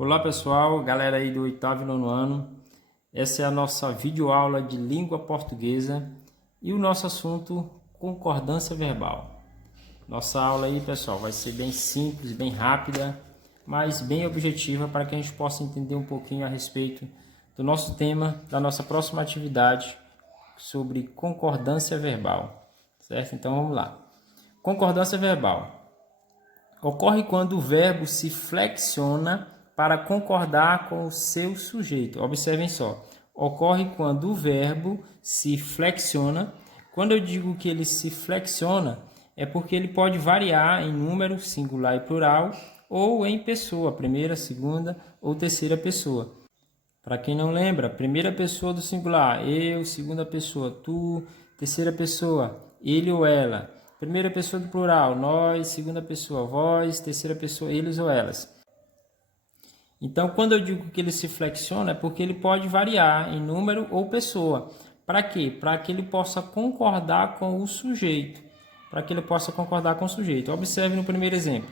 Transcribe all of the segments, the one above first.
Olá pessoal, galera aí do 8º e 9º ano. Essa é a nossa videoaula de língua portuguesa e o nosso assunto concordância verbal. Nossa aula aí, pessoal, vai ser bem simples, bem rápida, mas bem objetiva para que a gente possa entender um pouquinho a respeito do nosso tema, da nossa próxima atividade sobre concordância verbal, certo? Então vamos lá. Concordância verbal ocorre quando o verbo se flexiona para concordar com o seu sujeito. Observem só, ocorre quando o verbo se flexiona. Quando eu digo que ele se flexiona, é porque ele pode variar em número, singular e plural, ou em pessoa, primeira, segunda ou terceira pessoa. Para quem não lembra, primeira pessoa do singular, eu, segunda pessoa, tu, terceira pessoa, ele ou ela. Primeira pessoa do plural, nós, segunda pessoa, vós, terceira pessoa, eles ou elas. Então, quando eu digo que ele se flexiona, é porque ele pode variar em número ou pessoa. Para quê? Para que ele possa concordar com o sujeito. Para que ele possa concordar com o sujeito. Observe no primeiro exemplo.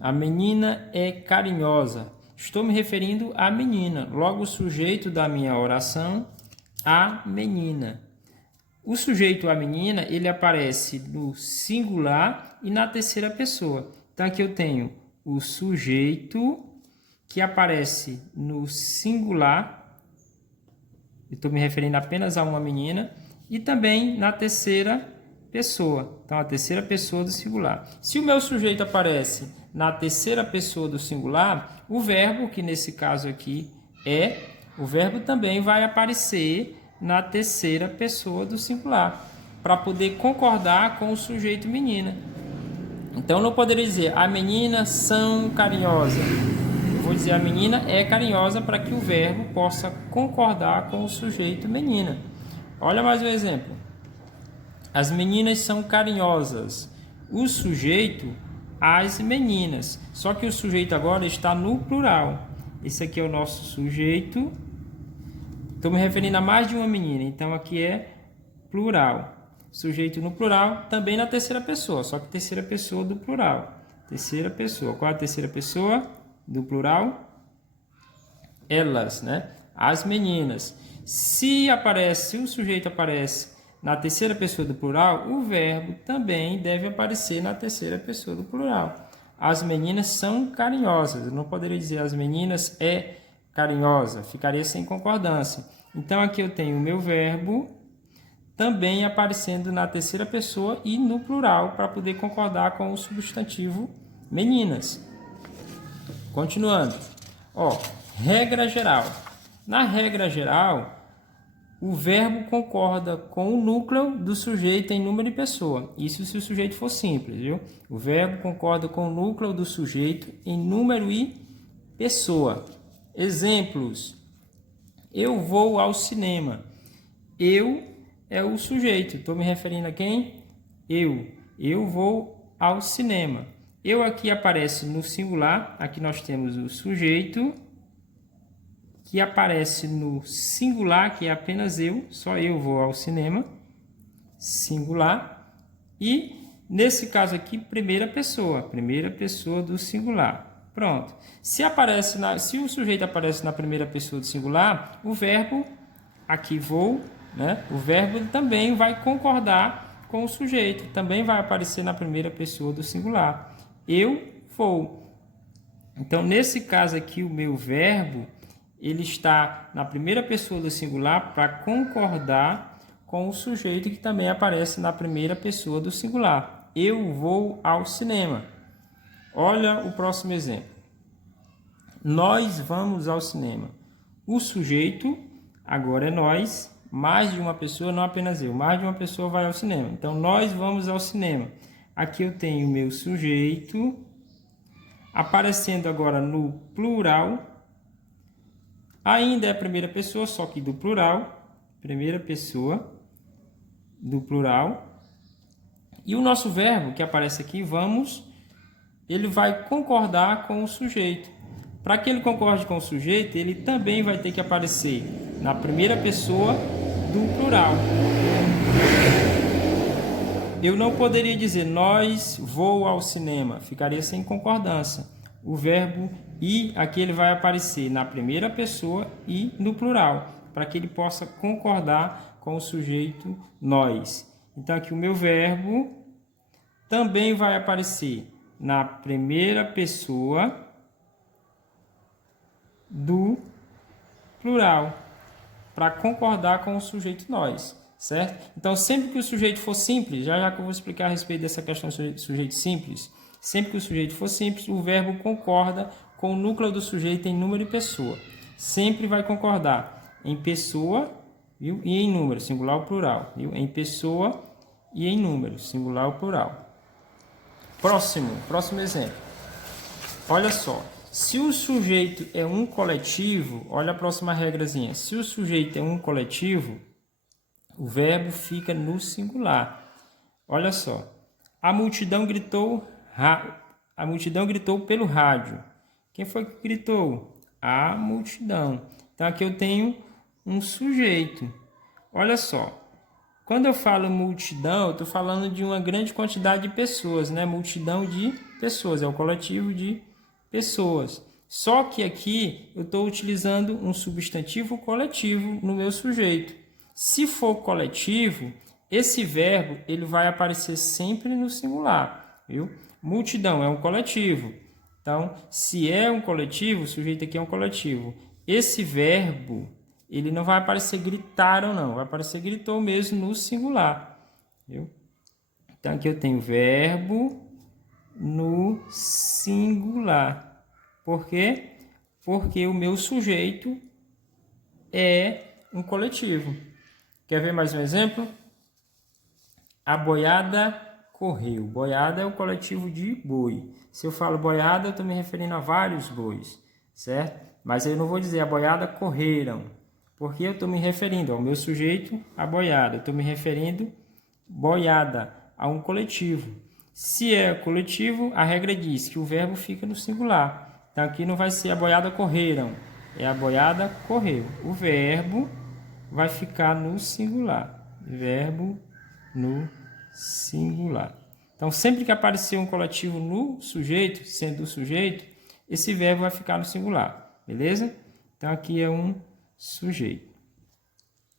A menina é carinhosa. Estou me referindo à menina. Logo, o sujeito da minha oração, a menina. O sujeito a menina, ele aparece no singular e na terceira pessoa. Então, aqui eu tenho o sujeito que aparece no singular, estou me referindo apenas a uma menina, e também na terceira pessoa. Então, a terceira pessoa do singular. Se o meu sujeito aparece na terceira pessoa do singular, o verbo, que nesse caso aqui é, o verbo também vai aparecer na terceira pessoa do singular, para poder concordar com o sujeito menina. Então, não poderia dizer, a menina são carinhosa. Eu vou dizer, a menina é carinhosa para que o verbo possa concordar com o sujeito menina. Olha mais um exemplo. As meninas são carinhosas. O sujeito, as meninas. Só que o sujeito agora está no plural. Esse aqui é o nosso sujeito. Estou me referindo a mais de uma menina, então aqui é plural. Sujeito no plural, também na terceira pessoa, só que terceira pessoa do plural. Terceira pessoa. Qual é a terceira pessoa do plural? Elas, né? As meninas. Se o sujeito aparece na terceira pessoa do plural, o verbo também deve aparecer na terceira pessoa do plural. As meninas são carinhosas. Eu não poderia dizer as meninas é carinhosa, ficaria sem concordância. Então, aqui eu tenho o meu verbo também aparecendo na terceira pessoa e no plural, para poder concordar com o substantivo meninas. Continuando. Regra geral. Na regra geral, o verbo concorda com o núcleo do sujeito em número e pessoa. Isso se o sujeito for simples, viu? O verbo concorda com o núcleo do sujeito em número e pessoa. Exemplos. Eu vou ao cinema. Eu é o sujeito. Estou me referindo a quem? Eu. Eu vou ao cinema. Eu aqui aparece no singular. Aqui nós temos o sujeito, que aparece no singular, que é apenas eu. Só eu vou ao cinema. Singular. E, nesse caso aqui, primeira pessoa. Primeira pessoa do singular. Pronto. Se o sujeito aparece na primeira pessoa do singular, o verbo, aqui vou, né? O verbo também vai concordar com o sujeito. Também vai aparecer na primeira pessoa do singular. Eu vou. Então, nesse caso aqui, o meu verbo, ele está na primeira pessoa do singular para concordar com o sujeito que também aparece na primeira pessoa do singular. Eu vou ao cinema. Olha o próximo exemplo. Nós vamos ao cinema. O sujeito, agora é nós, mais de uma pessoa, não apenas eu. Mais de uma pessoa vai ao cinema. Então, nós vamos ao cinema. Aqui eu tenho o meu sujeito, aparecendo agora no plural. Ainda é a primeira pessoa, só que do plural. Primeira pessoa do plural. E o nosso verbo, que aparece aqui, vamos, ele vai concordar com o sujeito. Para que ele concorde com o sujeito, ele também vai ter que aparecer na primeira pessoa do plural. Eu não poderia dizer nós vou ao cinema, ficaria sem concordância. o verbo ir, aqui ele vai aparecer na primeira pessoa e no plural, para que ele possa concordar com o sujeito nós. Então, aqui o meu verbo também vai aparecer na primeira pessoa do plural, para concordar com o sujeito nós, certo? Então, sempre que o sujeito for simples, já que eu vou explicar a respeito dessa questão do sujeito simples, sempre que o sujeito for simples, o verbo concorda com o núcleo do sujeito em número e pessoa. Sempre vai concordar em pessoa, viu? E em número, singular ou plural, viu? Em pessoa e em número, singular ou plural. Próximo exemplo. Olha só. Se o sujeito é um coletivo, olha a próxima regrazinha. Se o sujeito é um coletivo, o verbo fica no singular. Olha só. A multidão gritou pelo rádio. Quem foi que gritou? A multidão. Então aqui eu tenho um sujeito. Olha só. Quando eu falo multidão, eu estou falando de uma grande quantidade de pessoas, né? Multidão de pessoas, é o coletivo de pessoas. Só que aqui eu estou utilizando um substantivo coletivo no meu sujeito. Se for coletivo, esse verbo ele vai aparecer sempre no singular, viu? Multidão é um coletivo. Então, se é um coletivo, o sujeito aqui é um coletivo. Esse verbo ele não vai aparecer gritaram, não. Vai aparecer gritou mesmo no singular, viu? Então, aqui eu tenho verbo no singular. Por quê? Porque o meu sujeito é um coletivo. Quer ver mais um exemplo? A boiada correu. Boiada é o coletivo de boi. Se eu falo boiada, eu estou me referindo a vários bois, certo? Mas eu não vou dizer a boiada correram, porque eu estou me referindo ao meu sujeito, a boiada. Eu estou me referindo boiada a um coletivo. Se é coletivo, a regra diz que o verbo fica no singular. Então, aqui não vai ser a boiada correram, é a boiada correu. O verbo vai ficar no singular. Verbo no singular. Então, sempre que aparecer um coletivo no sujeito, sendo o sujeito, esse verbo vai ficar no singular. Beleza? Então, aqui é um sujeito.